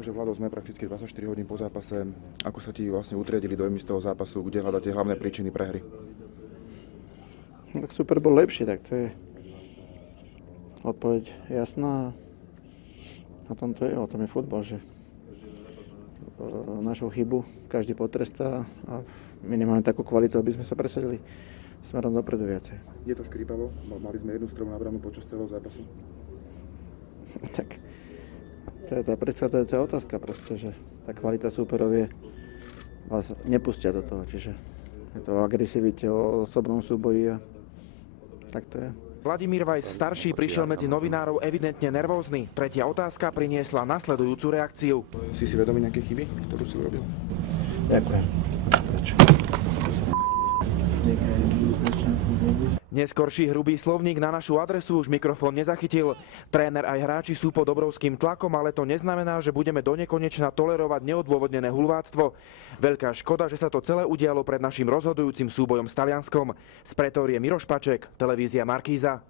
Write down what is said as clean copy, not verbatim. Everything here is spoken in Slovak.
Takže Vlado, sme prakticky 24 hodín po zápase. Ako sa ti vlastne utriedili dojmy z toho zápasu, kde hľadáte hlavné príčiny prehry? Tak Super bol lepší, tak to je odpoveď jasná. O tom je futbal, že našu chybu každý potrestá a minimálne takú kvalitu, aby sme sa presadili smerom dopredu viacej. Je to škrípavo? Mali sme jednu strelnú bránu počas celého zápasu? Tak to je tá predchádzajúca otázka proste, že tá kvalita súperov vás nepustia do toho, čiže je to o agresivite, o osobnom súboji a tak to je. Vladimír Vajs starší prišiel medzi novinárov evidentne nervózny. Tretia otázka priniesla nasledujúcu reakciu. Si vedomý nejakej chyby, ktorú si urobil? Ďakujem. Neskorší hrubý slovník na našu adresu už mikrofón nezachytil. Tréner aj hráči sú pod obrovským tlakom, ale to neznamená, že budeme donekonečna tolerovať neodôvodnené hulváctvo. Veľká škoda, že sa to celé udialo pred našim rozhodujúcim súbojom s Talianskom. Z Pretórie Miroš Paček, televízia Markíza.